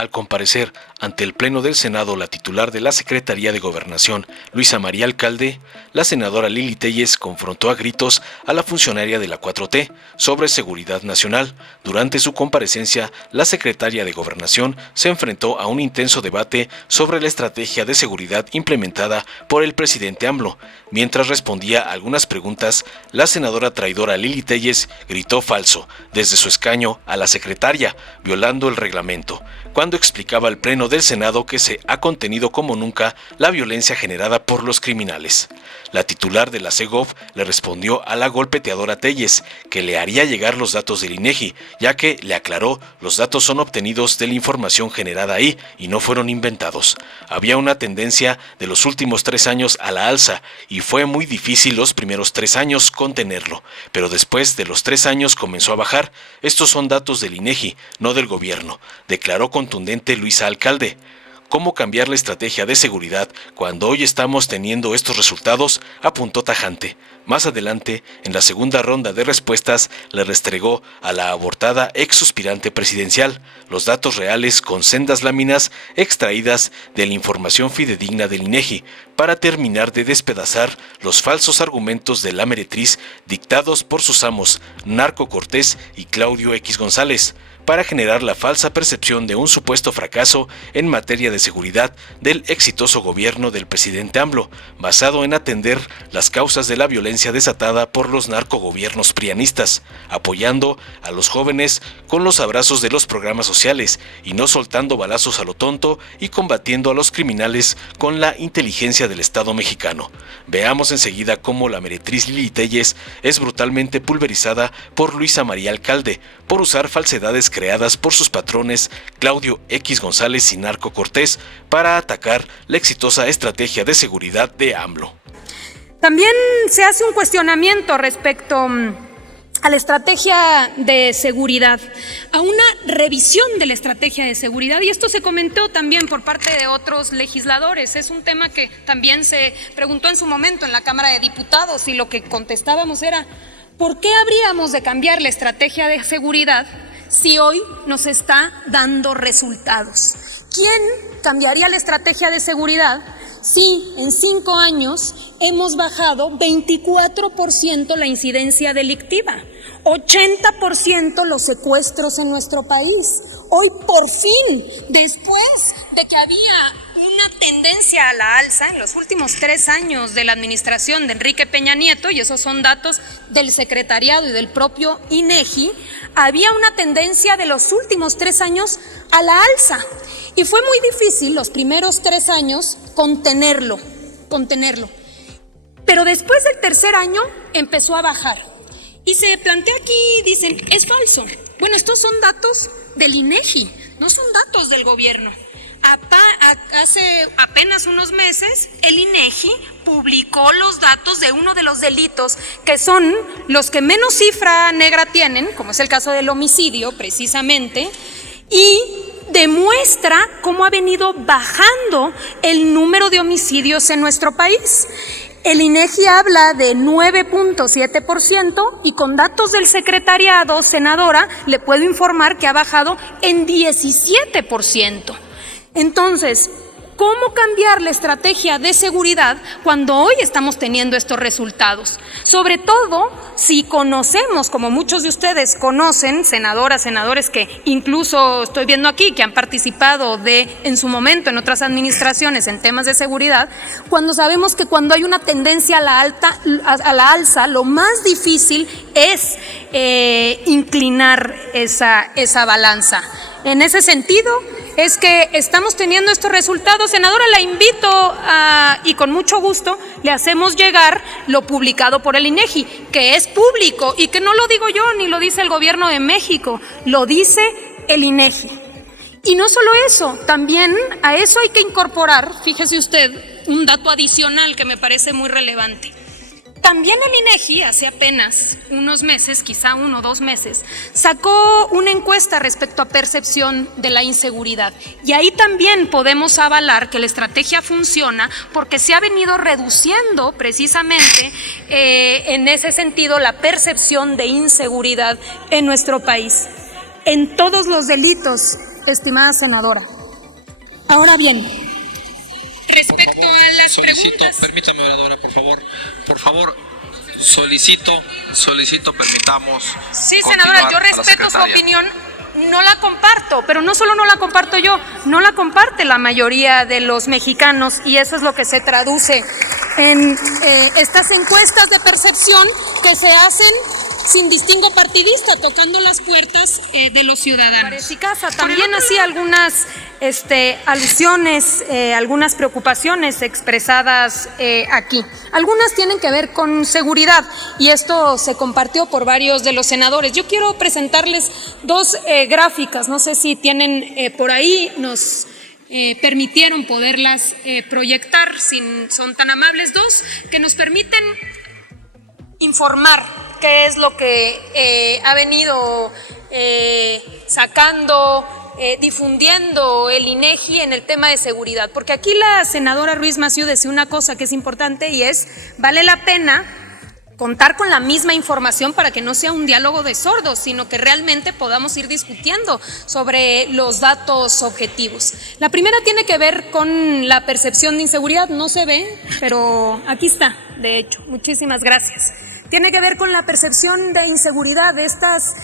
Al comparecer ante el Pleno del Senado la titular de la Secretaría de Gobernación, Luisa María Alcalde, la senadora Lili Téllez confrontó a gritos a la funcionaria de la 4T sobre seguridad nacional. Durante su comparecencia, la secretaria de Gobernación se enfrentó a un intenso debate sobre la estrategia de seguridad implementada por el presidente AMLO. Mientras respondía a algunas preguntas, la senadora traidora Lili Téllez gritó falso desde su escaño a la secretaria, violando el reglamento, cuando explicaba al Pleno del Senado que se ha contenido como nunca la violencia generada por los criminales. La titular de la Segov le respondió a la golpeteadora Téllez que le haría llegar los datos del INEGI, ya que, le aclaró, los datos son obtenidos de la información generada ahí y no fueron inventados. Había una tendencia de los últimos 3 años a la alza y fue muy difícil los primeros 3 años contenerlo, pero después de los 3 años comenzó a bajar. Estos son datos del INEGI, no del gobierno, declaró contundente Luisa Alcalde. ¿Cómo cambiar la estrategia de seguridad cuando hoy estamos teniendo estos resultados?, apuntó tajante. Más adelante, en la segunda ronda de respuestas, le restregó a la abortada ex suspirante presidencial los datos reales con sendas láminas extraídas de la información fidedigna del INEGI para terminar de despedazar los falsos argumentos de la meretriz dictados por sus amos Narco Cortés y Claudio X González, para generar la falsa percepción de un supuesto fracaso en materia de seguridad del exitoso gobierno del presidente AMLO, basado en atender las causas de la violencia desatada por los narcogobiernos prianistas, apoyando a los jóvenes con los abrazos de los programas sociales y no soltando balazos a lo tonto y combatiendo a los criminales con la inteligencia del Estado mexicano. Veamos enseguida cómo la meretriz Lili Téllez es brutalmente pulverizada por Luisa María Alcalde por usar falsedades creadas por sus patrones Claudio X González y Narco Cortés para atacar la exitosa estrategia de seguridad de AMLO. También se hace un cuestionamiento respecto a la estrategia de seguridad, a una revisión de la estrategia de seguridad, y esto se comentó también por parte de otros legisladores. Es un tema que también se preguntó en su momento en la Cámara de Diputados y lo que contestábamos era: ¿por qué habríamos de cambiar la estrategia de seguridad si hoy nos está dando resultados? ¿Quién cambiaría la estrategia de seguridad si en 5 años hemos bajado 24% la incidencia delictiva, 80% los secuestros en nuestro país? Hoy, por fin, después de que había una tendencia a la alza en los últimos 3 años de la administración de Enrique Peña Nieto, y esos son datos del secretariado y del propio INEGI, había una tendencia de los últimos 3 años a la alza. Y fue muy difícil los primeros 3 años contenerlo. Pero después del tercer año empezó a bajar. Y se plantea aquí, dicen, es falso. Bueno, estos son datos del INEGI, no son datos del gobierno. Hace apenas unos meses, el INEGI publicó los datos de uno de los delitos que son los que menos cifra negra tienen, como es el caso del homicidio, precisamente, y demuestra cómo ha venido bajando el número de homicidios en nuestro país. El INEGI habla de 9.7% y con datos del secretariado, senadora, le puedo informar que ha bajado en 17%. Entonces, ¿cómo cambiar la estrategia de seguridad cuando hoy estamos teniendo estos resultados? Sobre todo si conocemos, como muchos de ustedes conocen, senadoras, senadores que incluso estoy viendo aquí que han participado en su momento en otras administraciones en temas de seguridad, cuando sabemos que cuando hay una tendencia a la alza, lo más difícil es inclinar esa balanza. En ese sentido, es que estamos teniendo estos resultados. Senadora, la invito y con mucho gusto le hacemos llegar lo publicado por el INEGI, que es público y que no lo digo yo ni lo dice el gobierno de México, lo dice el INEGI. Y no solo eso, también a eso hay que incorporar, fíjese usted, un dato adicional que me parece muy relevante. También el INEGI hace apenas unos meses, quizá 1 o 2 meses, sacó una encuesta respecto a percepción de la inseguridad. Y ahí también podemos avalar que la estrategia funciona porque se ha venido reduciendo precisamente en ese sentido la percepción de inseguridad en nuestro país. En todos los delitos estimada senadora. Ahora bien, respecto a las preguntas... Permítame, oradora, por favor, solicito, permitamos. Sí, senadora, yo respeto su opinión, no la comparto, pero no solo no la comparto yo, no la comparte la mayoría de los mexicanos, y eso es lo que se traduce en estas encuestas de percepción que se hacen sin distingo partidista, tocando las puertas de los ciudadanos. Y casa también hacía algunas alusiones, algunas preocupaciones expresadas aquí. Algunas tienen que ver con seguridad y esto se compartió por varios de los senadores. Yo quiero presentarles dos gráficas, no sé si tienen por ahí, nos permitieron poderlas proyectar, si son tan amables, dos que nos permiten informar qué es lo que ha venido sacando, difundiendo el INEGI en el tema de seguridad. Porque aquí la senadora Ruiz Massieu decía una cosa que es importante y es, vale la pena contar con la misma información para que no sea un diálogo de sordos, sino que realmente podamos ir discutiendo sobre los datos objetivos. La primera tiene que ver con la percepción de inseguridad, no se ve, pero aquí está, de hecho, muchísimas gracias. Tiene que ver con la percepción de inseguridad. Estas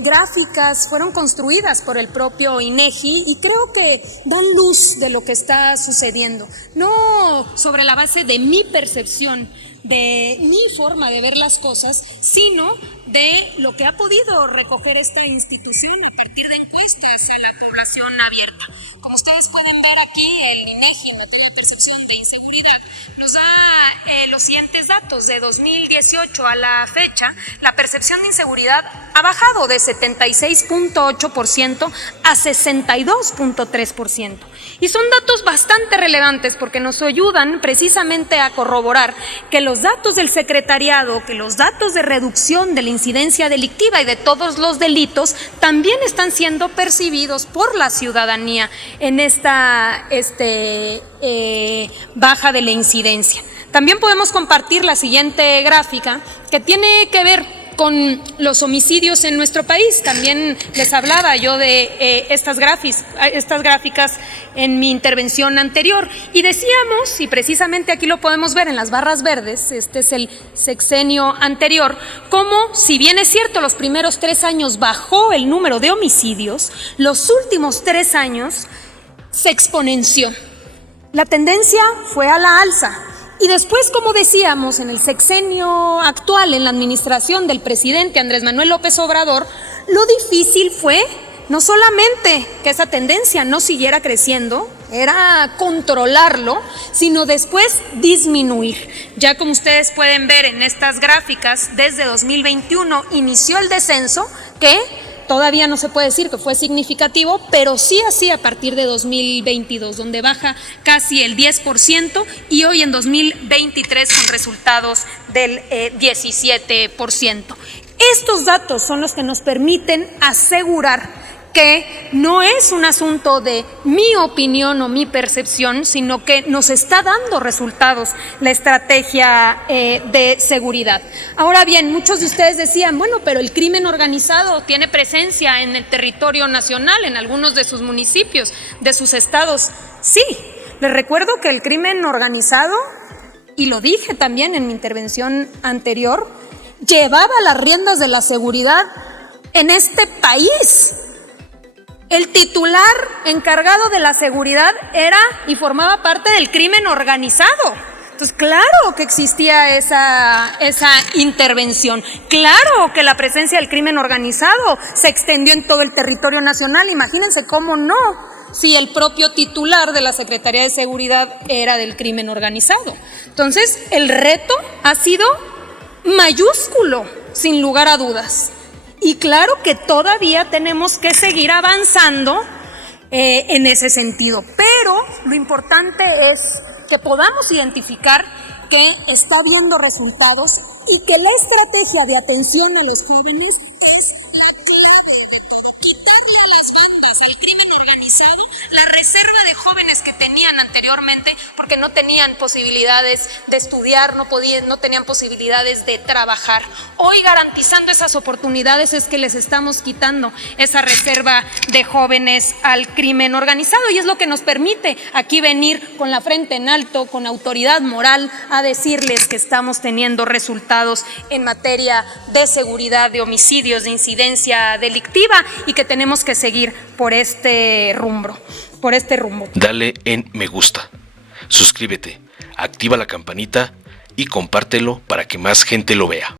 gráficas fueron construidas por el propio INEGI y creo que dan luz de lo que está sucediendo. No sobre la base de mi percepción, de mi forma de ver las cosas, sino de lo que ha podido recoger esta institución a partir de encuestas a la población abierta. Como ustedes pueden ver aquí, el INEGI en materia de percepción de inseguridad nos da los siguientes datos. De 2018 a la fecha, la percepción de inseguridad ha bajado de 76.8% a 62.3%. Y son datos bastante relevantes porque nos ayudan precisamente a corroborar que los datos del secretariado, que los datos de reducción de la incidencia delictiva y de todos los delitos también están siendo percibidos por la ciudadanía en esta baja de la incidencia. También podemos compartir la siguiente gráfica que tiene que ver con los homicidios en nuestro país. También les hablaba yo de estas gráficas en mi intervención anterior. Y decíamos, y precisamente aquí lo podemos ver en las barras verdes, este es el sexenio anterior, cómo, si bien es cierto, los primeros 3 años bajó el número de homicidios, los últimos 3 años se exponenció. La tendencia fue a la alza. Y después, como decíamos, en el sexenio actual, en la administración del presidente Andrés Manuel López Obrador, lo difícil fue no solamente que esa tendencia no siguiera creciendo, era controlarlo, sino después disminuir. Ya como ustedes pueden ver en estas gráficas, desde 2021 inició el descenso que todavía no se puede decir que fue significativo, pero sí así a partir de 2022, donde baja casi el 10% y hoy en 2023 con resultados del 17%. Estos datos son los que nos permiten asegurar que no es un asunto de mi opinión o mi percepción, sino que nos está dando resultados la estrategia de seguridad. Ahora bien, muchos de ustedes decían, bueno, pero el crimen organizado tiene presencia en el territorio nacional, en algunos de sus municipios, de sus estados. Sí, les recuerdo que el crimen organizado, y lo dije también en mi intervención anterior, llevaba las riendas de la seguridad en este país. El titular encargado de la seguridad era y formaba parte del crimen organizado. Entonces, claro que existía esa intervención. Claro que la presencia del crimen organizado se extendió en todo el territorio nacional. Imagínense cómo no, si el propio titular de la Secretaría de Seguridad era del crimen organizado. Entonces, el reto ha sido mayúsculo, sin lugar a dudas. Y claro que todavía tenemos que seguir avanzando en ese sentido, pero lo importante es que podamos identificar que está habiendo resultados y que la estrategia de atención a los jóvenes es quitarle a las bandas, al crimen organizado, la reserva de jóvenes que tenían anteriormente, porque que no tenían posibilidades de estudiar, no tenían posibilidades de trabajar. Hoy, garantizando esas oportunidades, es que les estamos quitando esa reserva de jóvenes al crimen organizado, y es lo que nos permite aquí venir con la frente en alto, con autoridad moral, a decirles que estamos teniendo resultados en materia de seguridad, de homicidios, de incidencia delictiva, y que tenemos que seguir por este rumbo. Dale en me gusta, suscríbete, activa la campanita y compártelo para que más gente lo vea.